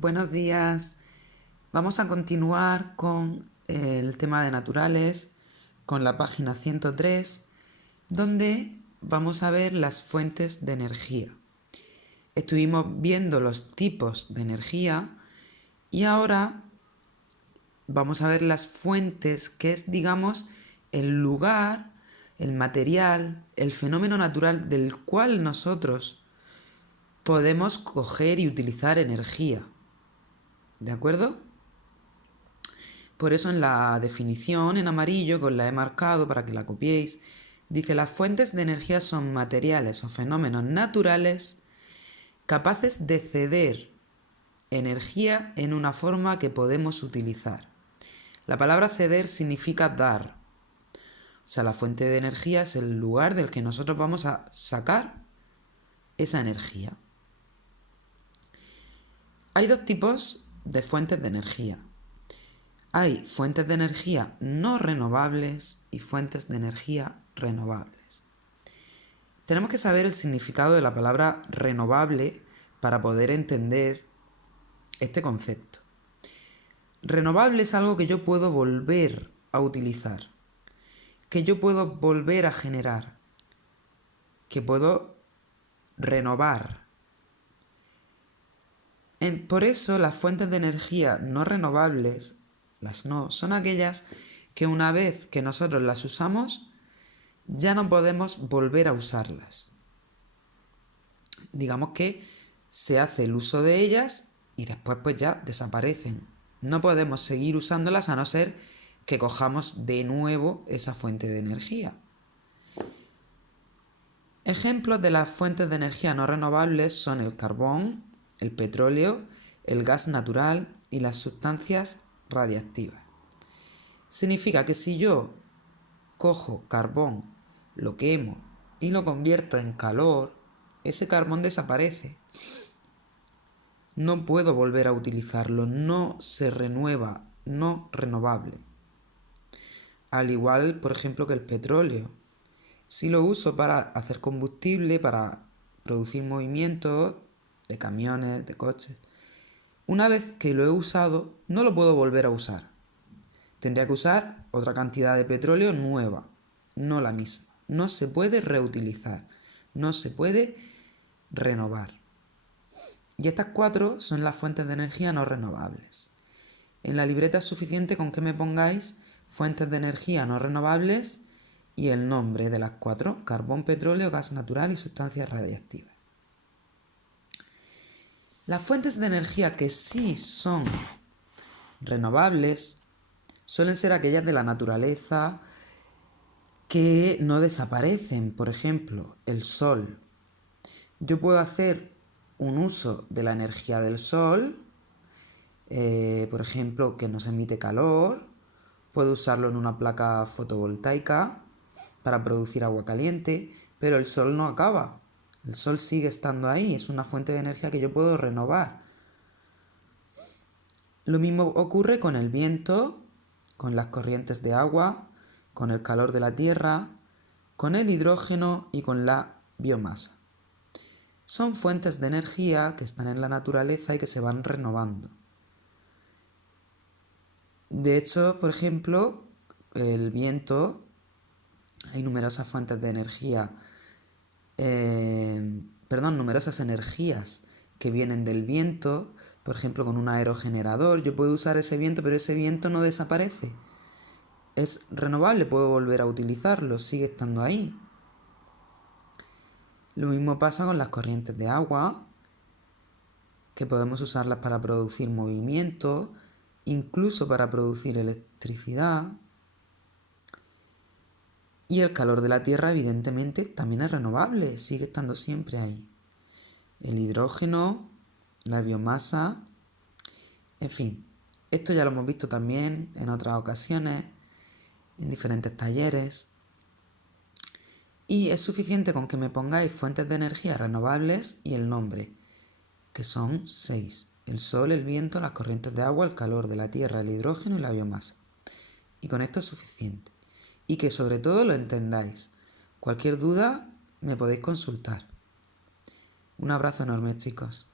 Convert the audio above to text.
Buenos días. Vamos a continuar con el tema de naturales, con la página 103, donde vamos a ver las fuentes de energía. Estuvimos viendo los tipos de energía y ahora vamos a ver las fuentes, que es, digamos, el lugar, el material, el fenómeno natural del cual nosotros podemos coger y utilizar energía. ¿De acuerdo? Por eso en la definición en amarillo, que os la he marcado para que la copiéis, dice: las fuentes de energía son materiales o fenómenos naturales capaces de ceder energía en una forma que podemos utilizar. La palabra ceder significa dar. O sea, la fuente de energía es el lugar del que nosotros vamos a sacar esa energía. Hay dos tipos de fuentes de energía. Hay fuentes de energía no renovables y fuentes de energía renovables. Tenemos que saber el significado de la palabra renovable para poder entender este concepto. Renovable es algo que yo puedo volver a utilizar, que yo puedo volver a generar, que puedo renovar. Por eso las fuentes de energía no renovables, son aquellas que una vez que nosotros las usamos, ya no podemos volver a usarlas. Digamos que se hace el uso de ellas y después pues ya desaparecen. No podemos seguir usándolas a no ser que cojamos de nuevo esa fuente de energía. Ejemplos de las fuentes de energía no renovables son el carbón, el petróleo, el gas natural y las sustancias radiactivas. Significa que si yo cojo carbón, lo quemo y lo convierto en calor, ese carbón desaparece. No puedo volver a utilizarlo, no se renueva, no renovable. Al igual, por ejemplo, que el petróleo. Si lo uso para hacer combustible, para producir movimientos de camiones, de coches, una vez que lo he usado, no lo puedo volver a usar. Tendría que usar otra cantidad de petróleo nueva, no la misma. No se puede reutilizar, no se puede renovar. Y estas 4 son las fuentes de energía no renovables. En la libreta es suficiente con que me pongáis fuentes de energía no renovables y el nombre de las 4: carbón, petróleo, gas natural y sustancias radiactivas. Las fuentes de energía que sí son renovables suelen ser aquellas de la naturaleza que no desaparecen. Por ejemplo, el sol. Yo puedo hacer un uso de la energía del sol, por ejemplo, que nos emite calor. Puedo usarlo en una placa fotovoltaica para producir agua caliente, pero el sol no acaba. El sol sigue estando ahí, es una fuente de energía que yo puedo renovar. Lo mismo ocurre con el viento, con las corrientes de agua, con el calor de la tierra, con el hidrógeno y con la biomasa. Son fuentes de energía que están en la naturaleza y que se van renovando. De hecho, por ejemplo, el viento, hay numerosas fuentes de energía, numerosas energías que vienen del viento. Por ejemplo, con un aerogenerador yo puedo usar ese viento, pero ese viento no desaparece. Es renovable, puedo volver a utilizarlo, sigue estando ahí. Lo mismo pasa con las corrientes de agua, que podemos usarlas para producir movimiento, incluso para producir electricidad. Y el calor de la Tierra, evidentemente, también es renovable, sigue estando siempre ahí. El hidrógeno, la biomasa, en fin, esto ya lo hemos visto también en otras ocasiones, en diferentes talleres. Y es suficiente con que me pongáis fuentes de energía renovables y el nombre, que son 6. El sol, el viento, las corrientes de agua, el calor de la tierra, el hidrógeno y la biomasa. Y con esto es suficiente. Y que sobre todo lo entendáis. Cualquier duda me podéis consultar. Un abrazo enorme, chicos.